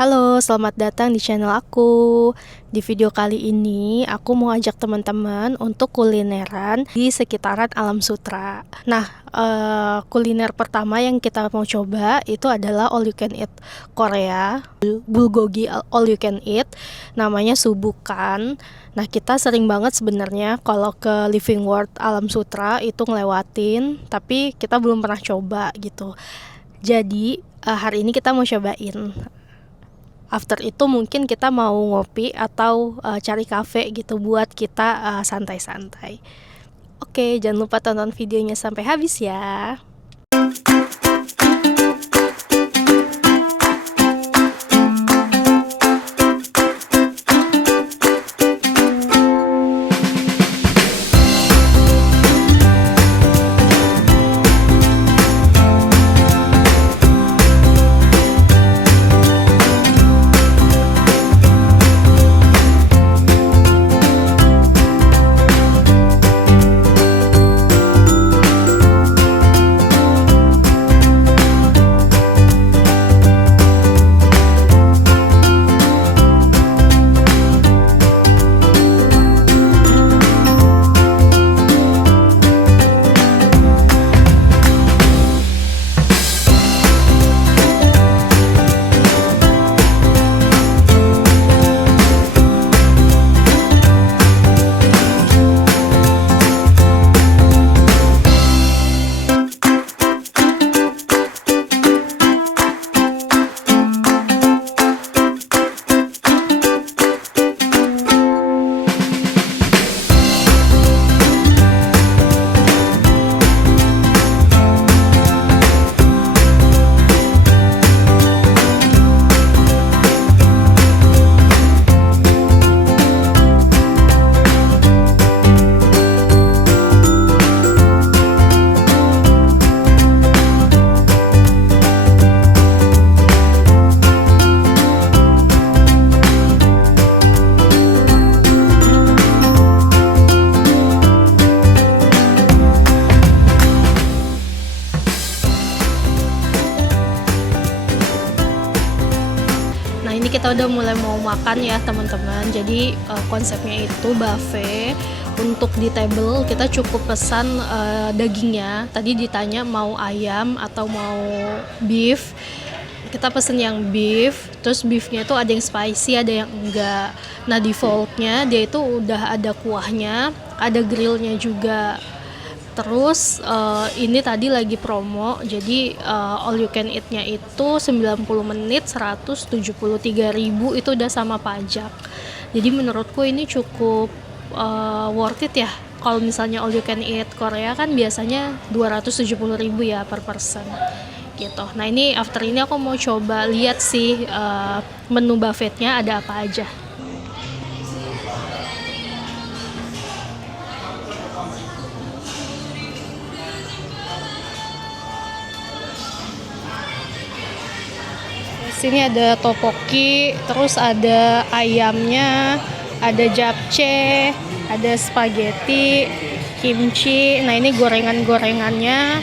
Halo, selamat datang di channel aku. Di video kali ini, aku mau ajak teman-teman untuk kulineran di sekitaran Alam Sutera. Nah, kuliner pertama yang kita mau coba itu adalah all you can eat Korea, bulgogi all you can eat, namanya Subukan. Nah, kita sering banget sebenarnya kalau ke Living World Alam Sutera itu ngelewatin, tapi kita belum pernah coba gitu. Jadi, hari ini kita mau cobain. After itu mungkin kita mau ngopi atau cari cafe gitu buat kita santai-santai. Oke, jangan lupa tonton videonya sampai habis ya. Nah, ini kita udah mulai mau makan ya teman-teman. Jadi konsepnya itu buffet. Untuk di table kita cukup pesan dagingnya. Tadi ditanya mau ayam atau mau beef. Kita pesen yang beef. Terus beefnya itu ada yang spicy, ada yang enggak. Nah, defaultnya dia itu udah ada kuahnya, ada grillnya juga. Terus ini tadi lagi promo, jadi all you can eat-nya itu 90 menit 173.000 itu udah sama pajak. Jadi menurutku ini cukup worth it ya. Kalau misalnya all you can eat Korea kan biasanya 270.000 ya per person gitu. Nah, ini after ini aku mau coba lihat sih menu buffetnya ada apa aja. Sini ada tteokbokki, terus ada ayamnya, ada japchae, ada spaghetti, kimchi. Nah, ini gorengan-gorengannya.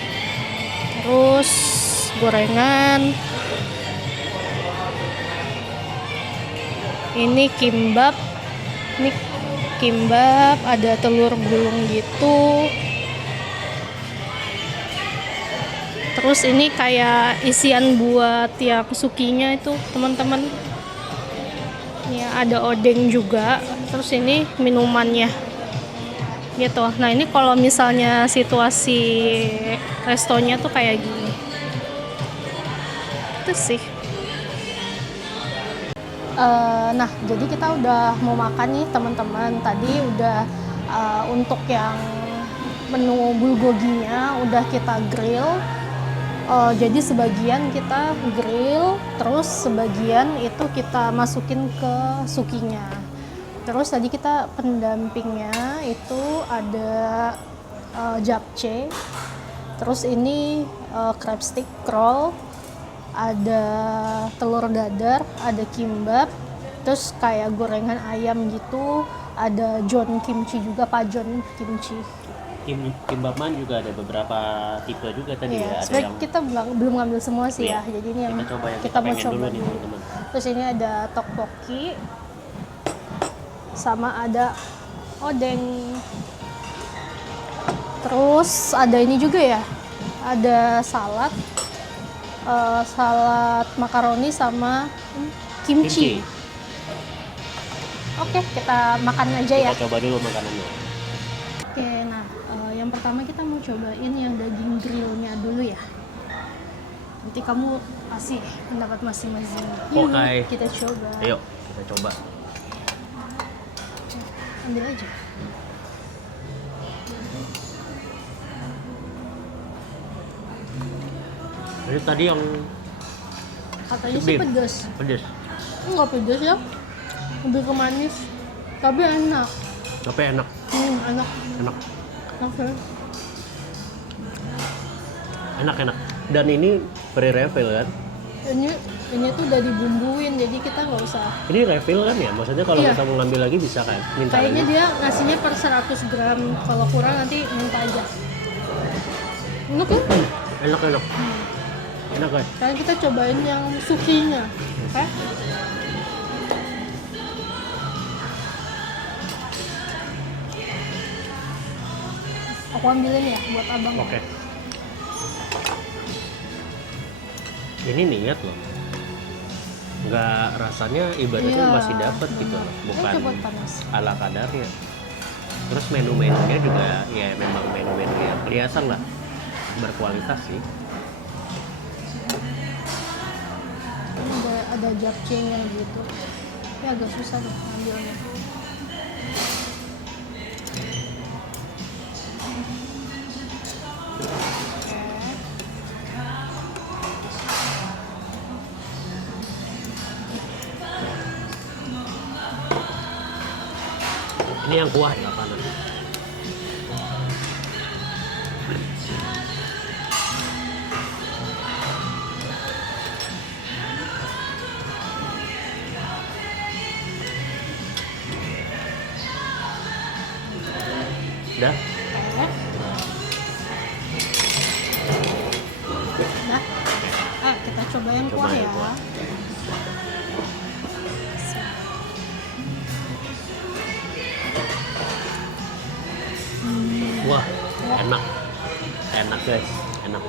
Terus gorengan. Ini kimbap. Ini kimbap, ada telur gulung gitu. Terus ini kayak isian buat yang sukinya itu teman-teman. Ya, ada odeng juga. Terus ini minumannya. Gitu. Nah, ini kalau misalnya situasi restonya tuh kayak gini. Itu sih. Nah, jadi kita udah mau makan nih teman-teman. Tadi udah untuk yang menu bulgoginya udah kita grill. Jadi sebagian kita grill, terus sebagian itu kita masukin ke sukinya. Terus tadi kita pendampingnya itu ada japchae, terus ini crab stick roll, ada telur dadar, ada kimbap, terus kayak gorengan ayam gitu, ada jon kimchi juga, pajon kimchi. Kimbapman juga ada beberapa tipe juga tadi ya. Ada Sebenarnya yang kita belum ngambil semua sih iya, ya. Jadi ini yang kita coba yang kita mau pengen coba dulu nih dulu. teman-teman. Terus ini ada tteokbokki, sama ada odeng. Terus ada ini juga ya, ada salad, salad makaroni sama kimchi. Oke, kita makan aja ya. Kita coba dulu makanannya. Oke, nah yang pertama kita mau cobain yang daging grillnya dulu ya. Nanti kamu kasih pendapat masing-masing. Yuk, Oke. kita coba. Ayo, kita coba. Ambil aja. Ini tadi yang Katanya sih beef. pedas. Pedes. Enggak pedas ya. Lebih ke manis. Tapi enak. Tapi enak. Enak. Enak. Oke. Enak. Dan ini free refill kan? Ini tuh udah dibumbuin, jadi kita nggak usah. Ini refill kan ya? Maksudnya kalau Iya. kita mau ngambil lagi bisa kan? Minta Kayaknya lagi. dia ngasihnya per 100 gram. Kalau kurang nanti minta aja. Enak kan? Enak. Enak guys. Sekarang kita cobain yang sukinya. Oke? Aku ambilin ya buat abang. Oke. Ini niat loh. Nggak rasanya ibaratnya Iya. masih dapat gitu loh. Bukan Coba panas. ala kadarnya. Terus menu-menunya juga ya memang menu-menu yang kelihatan lah berkualitas sih. Ini ada japchae-nya gitu. Ya agak susah deh ambilnya. Ini yang kuah ya panas. Udah? Nah, kita coba yang Coba kuah yang ya. kuah. Wah, enak. Enak guys, enak.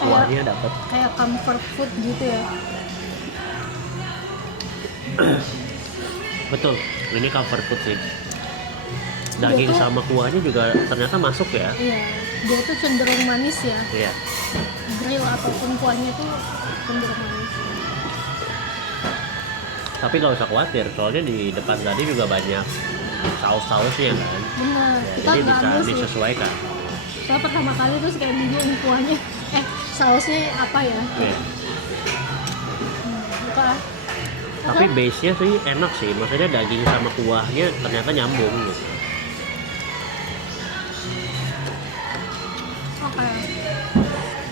Kuahnya dapat. Kayak comfort food gitu ya. Betul, ini comfort food sih. Daging Dia tuh- sama kuahnya juga ternyata masuk ya. Iya, dia tuh cenderung manis ya. Iya. Grill ataupun kuahnya tuh cenderung manis. Tapi nggak usah khawatir, soalnya di depan tadi juga banyak saus-sausnya kan. Benar, Ya, kita jadi nggak bisa ambil sih. disesuaikan. Saya pertama kali terus kayak bingung kuahnya, sausnya apa ya? Iya. Buka. Tapi base-nya sih enak sih, maksudnya daging sama kuahnya ternyata nyambung gitu. Oke.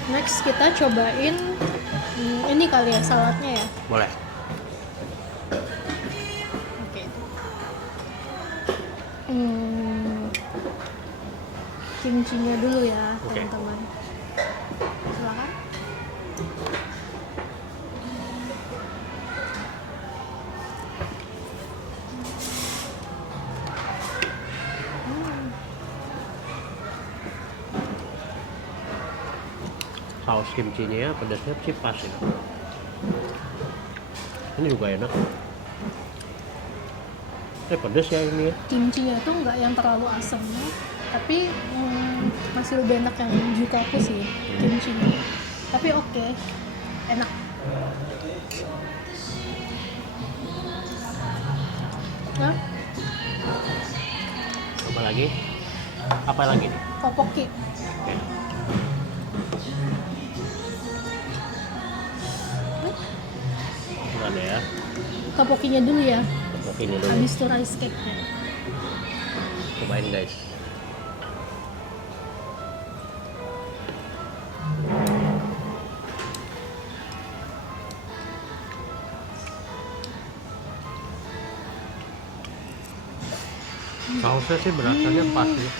Next kita cobain ini kali ya saladnya ya. Boleh. Oke. Kimchinya dulu ya, Oke. teman-teman. Silakan. Saus kimchinya ya, pedasnya sih pas ya. Ini juga enak. Pedas ya ini ya. Kimchinya tuh nggak yang terlalu asam, tapi masih lebih enak yang jukaku sih kimchinya. Tapi oke, enak. Nah, Apa lagi? Apa lagi nih? tteokbokki. Oke. Gimana ya? Tteokbokkinya dulu ya, Tteokbokki ini dulu. habis itu rice cake. Cobain guys. Sausnya sih berasanya pas ya.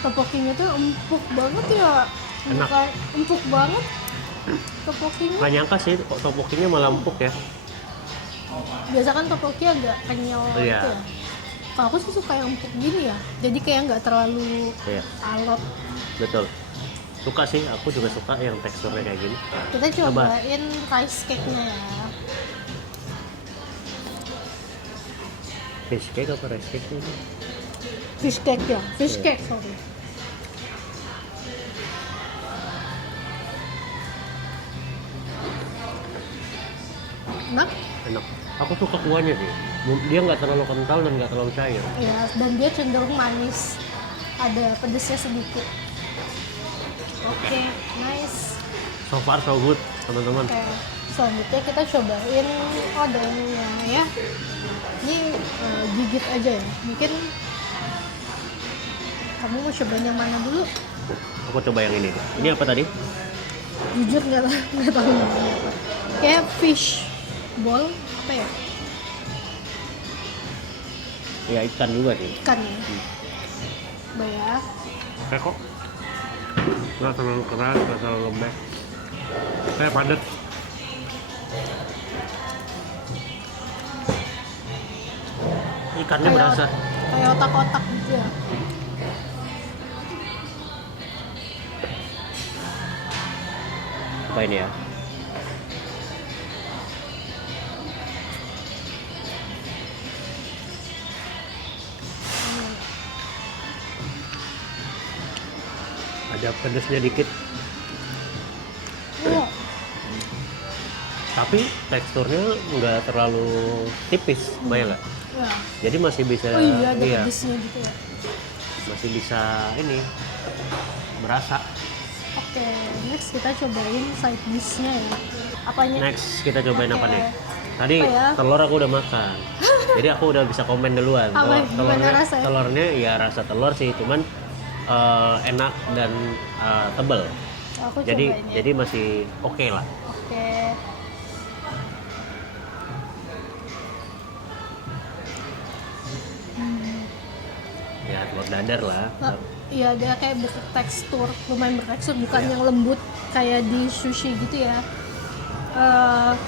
Tteokbokkinya tuh empuk banget ya. Enak. Bukan empuk banget, Topokinya Nggak nyangka sih kok topokinya malah empuk ya. biasa kan topoki agak kenyal Iya. gitu ya. Kalau aku sih suka yang empuk gini ya. Jadi kayak nggak terlalu Iya, alot. betul. Suka sih, aku juga suka yang teksturnya kayak gini. Kita Coba. cobain rice cake-nya ya. Fish cake apa rice cake ini? Fish cake ya, fish Iya. cake sorry. Enak Enak. Aku suka kuahnya sih. Dia nggak terlalu kental dan nggak terlalu cair. ya, dan dia cenderung manis. Ada pedesnya sedikit. Oke, nice. So far so good, teman-teman. Oke, selanjutnya kita cobain odengnya ya. Ini gigit aja ya. Mungkin kamu mau cobain yang mana dulu? Aku coba yang ini. Ini apa tadi? Jujur nggak tahu namanya apa. Kayak fish ball apa ya? Ya ikan juga sih. Ikan ya. Coba ya. Kayak kok nggak terlalu keras, nggak terlalu lembek. Kayak padat. Ikannya berasa. Kayak otak-otak gitu ya. Apa ini ya? Ada pedasnya dikit, Oh, tapi teksturnya nggak terlalu tipis, bayang nggak? ya. Jadi masih bisa, Oh iya, ada iya, pedesnya gitu ya. masih bisa ini berasa. Oke, next kita cobain side dish-nya ya. Apanya? Next kita cobain apa Oke. nih? Tadi Apa ya? telur aku udah makan, jadi aku udah bisa komen duluan. Apa? Gimana rasanya? Telurnya ya rasa telur sih, cuman enak dan tebel. Aku Jadi cobain ya. jadi masih oke lah. Oke. Ya telur dadar lah. Nah, iya, dia kayak bertekstur, lumayan bertekstur, bukan Iya. yang lembut kayak di sushi gitu ya.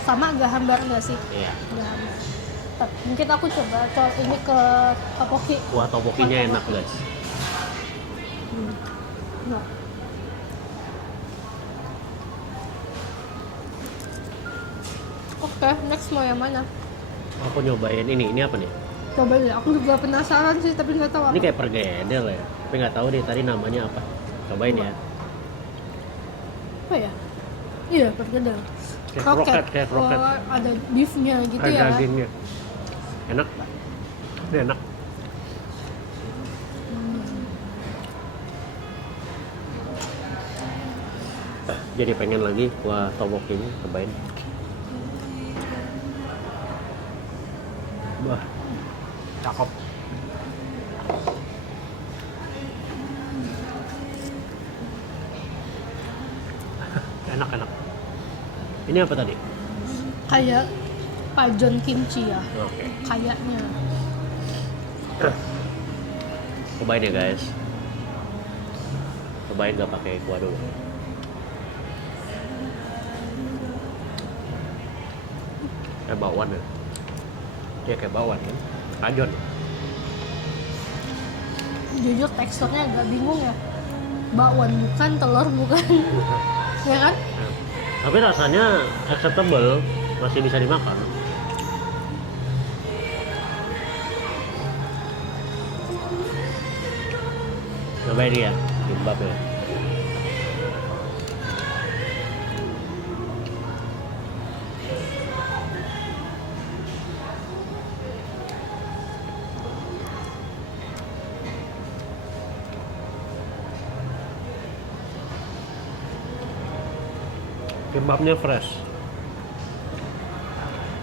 Sama agak hambar nggak sih? Iya. Agak hambar. Mungkin aku coba ini ke topoki. Kuah topokinya enak guys. Nah. Oke, next mau yang mana? Aku nyobain ini. Ini apa nih? Coba deh, aku juga penasaran sih, tapi nggak tahu apa. Ini kayak pergedel ya. Tapi nggak tahu deh tadi namanya apa. Cobain ya. Apa ya? Iya, perkedel. Kayak kroket, kayak kroket. Oh, ada beefnya gitu Ada ya. dagingnya. Enak. Ini enak. Jadi pengen lagi kuah topoki ini, cobain. Wah, cakep. Enak enak. Ini apa tadi? Kayak pajon kimchi ya, Oke. kayaknya. Cobain ya guys. Cobain gak pakai kuah dulu. Kayak bakwan ya. Dia kayak bakwan kan. Pajon. Jujur teksturnya agak bingung ya. Bakwan bukan, telur bukan. Ya kan? Nah, tapi rasanya acceptable, masih bisa dimakan. Cobain dia, kimbap ya. Kimbapnya fresh,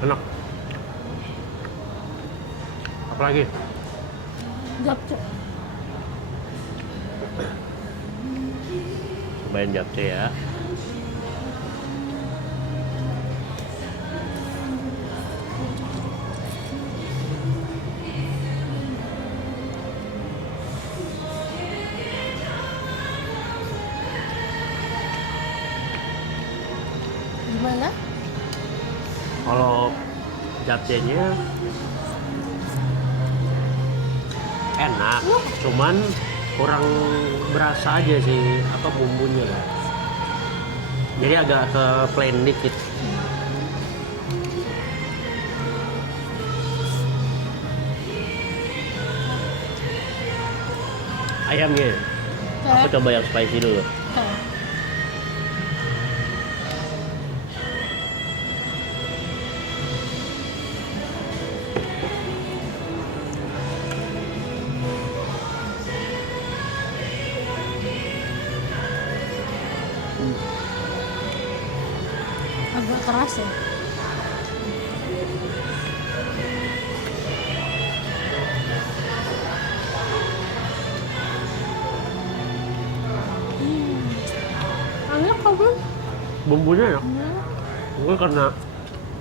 enak. Apalagi? Japchae. Cobain japchae ya. Kalau japchaenya enak, cuman kurang berasa aja sih apa bumbunya. Jadi agak ke plain dikit. Ayamnya, aku coba yang spicy dulu. Agak keras ya. Enak kamu? Bumbunya enak. Mungkin karena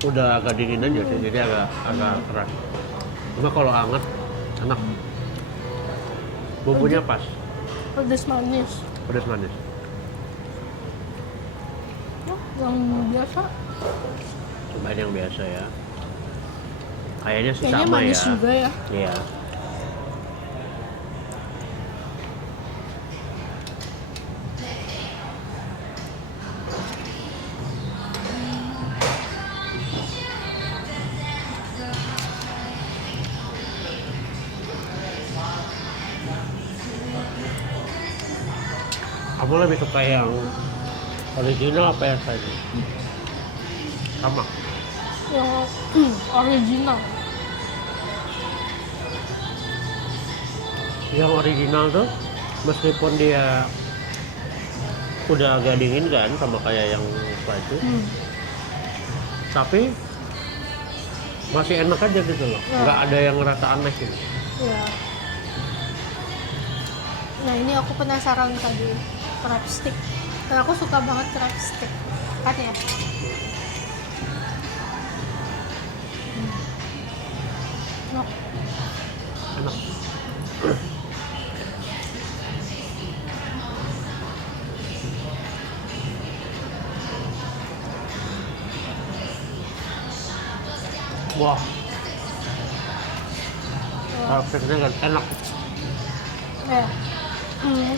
udah agak dingin aja sih, jadi agak keras. Cuma kalau hangat enak. Bumbunya pas, Pedas manis. pedas manis. Yang biasa. Cobain yang biasa ya. Kayaknya sih Kayaknya sama manis ya. juga ya. Iya. Kamu lebih suka yang original apa yang tadi? Sama. Yang original. Yang original tuh meskipun dia udah agak dingin kan sama kayak yang itu, tapi masih enak aja gitu loh. Ya. Nggak ada yang ngerasa aneh gitu. Ya. Nah ini aku penasaran tadi crab stick. Karena aku suka banget crab stick. Kan ya? Enak. Enak. Wah, perfectnya kan enak. Ya.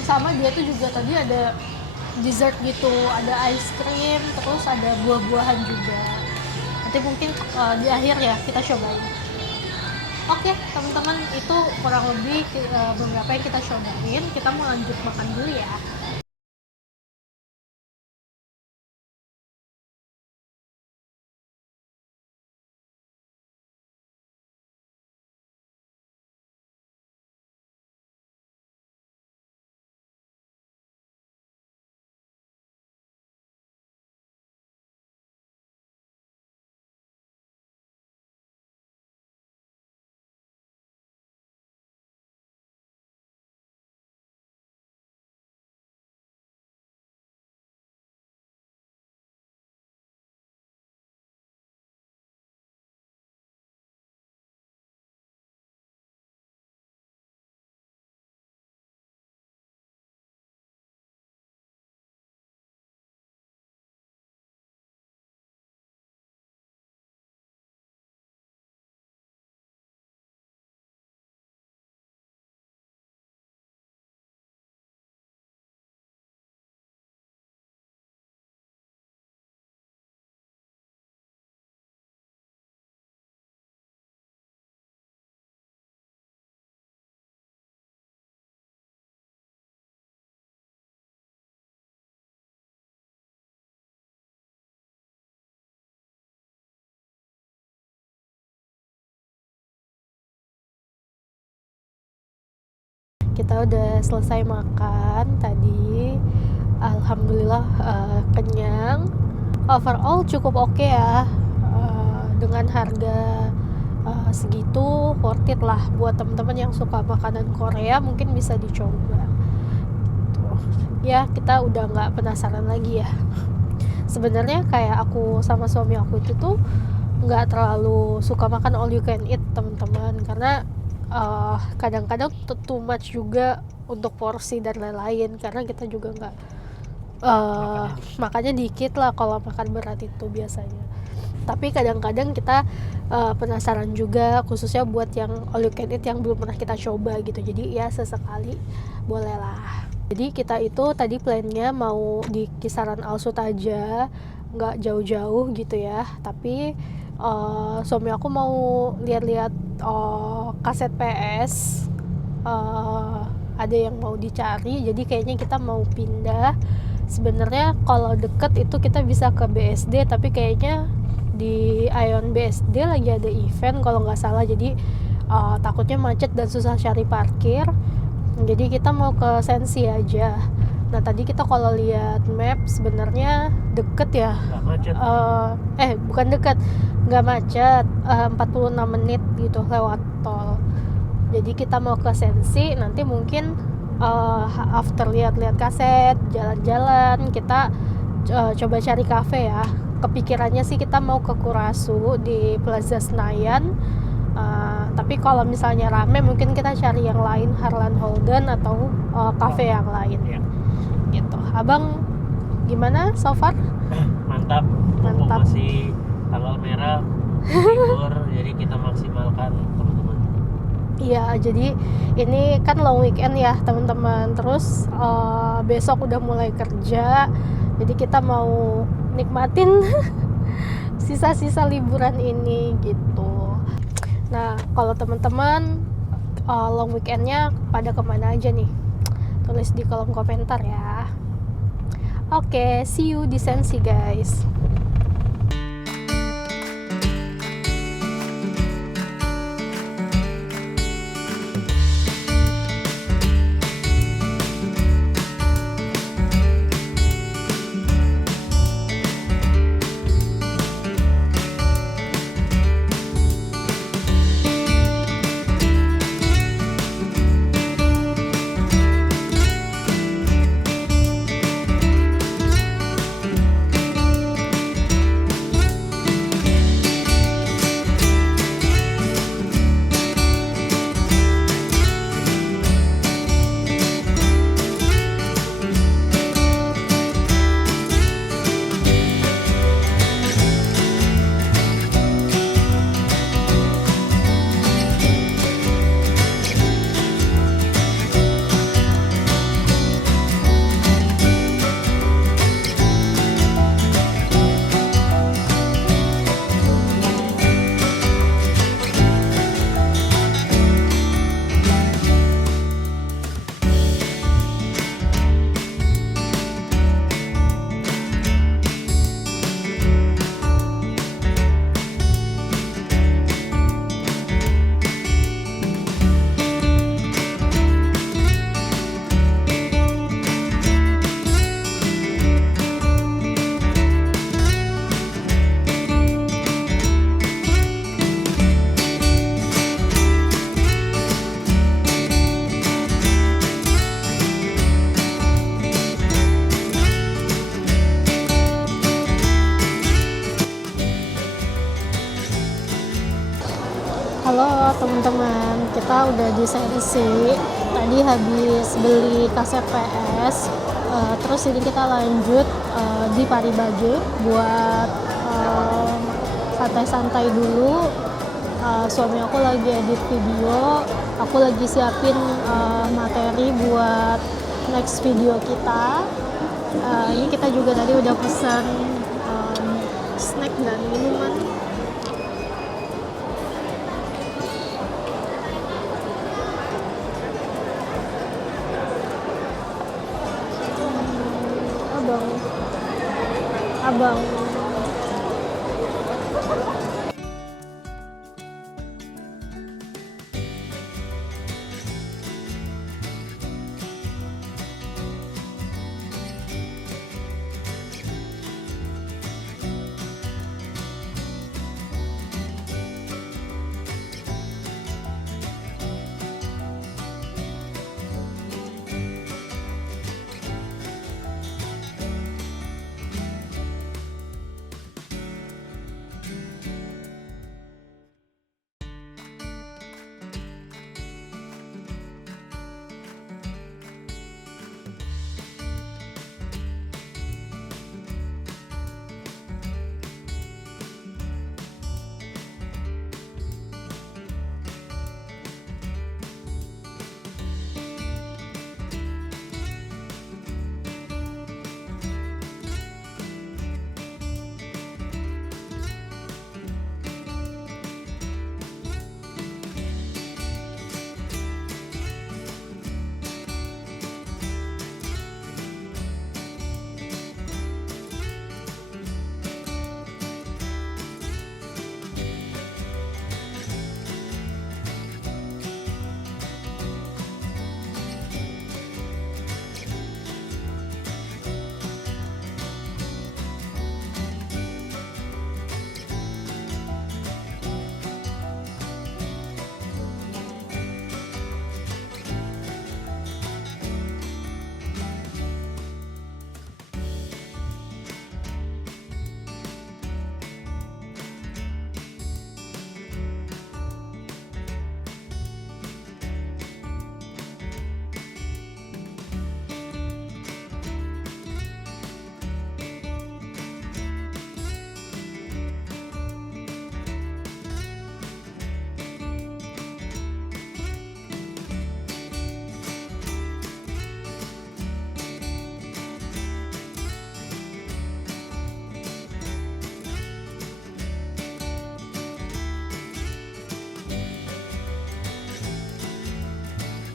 Sama dia tuh juga tadi ada dessert gitu, ada ice cream, terus ada buah-buahan juga. Nanti mungkin di akhir ya kita cobain. Oke, teman-teman, itu kurang lebih beberapa yang kita cobain. Kita mau lanjut makan dulu ya. Kita udah selesai makan tadi. Alhamdulillah kenyang. Overall cukup oke ya. Dengan harga segitu worth it lah buat teman-teman yang suka makanan Korea, mungkin bisa dicoba. Tuh. Ya kita udah nggak penasaran lagi ya. Sebenarnya kayak aku sama suami aku itu tuh nggak terlalu suka makan all you can eat teman-teman, karena kadang-kadang too much juga untuk porsi dan lain-lain, karena kita juga nggak makannya dikit lah kalau makan berat itu biasanya. Tapi kadang-kadang kita penasaran juga, khususnya buat yang all you can eat yang belum pernah kita coba gitu. Jadi ya sesekali bolehlah. Jadi kita itu tadi plannya mau di kisaran Al Sud aja, nggak jauh-jauh gitu ya. Tapi suami aku mau lihat-lihat kaset PS, ada yang mau dicari. Jadi kayaknya kita mau pindah. Sebenarnya kalau deket itu kita bisa ke BSD, tapi kayaknya di Ion BSD lagi ada event kalau nggak salah, jadi takutnya macet dan susah cari parkir. Jadi kita mau ke Sensi aja. Nah tadi kita kalau lihat map sebenarnya deket ya. Nggak macet. Bukan deket, nggak macet, 46 menit gitu lewat tol. Jadi kita mau ke Sensi, nanti mungkin after lihat-lihat kaset, jalan-jalan, kita coba cari kafe ya. Kepikirannya sih kita mau ke Kurasu di Plaza Senayan, tapi kalau misalnya rame mungkin kita cari yang lain, Harlan Holden atau kafe yang lain gitu. Abang gimana so far? Mantap. Masih tanggal merah, libur, jadi kita maksimalkan teman-teman. Iya, jadi ini kan long weekend ya teman-teman. Terus besok udah mulai kerja, jadi kita mau nikmatin sisa-sisa liburan ini gitu. Nah, kalau teman-teman long weekendnya pada kemana aja nih? Tulis di kolom komentar ya. Oke, see you di Sensi guys. Halo teman-teman, kita udah di Sensi. Tadi habis beli kaset PS, terus ini kita lanjut di Paribage buat santai-santai dulu. Suami aku lagi edit video, aku lagi siapin materi buat next video kita. Ini kita juga tadi udah pesan snack dan minuman. Abang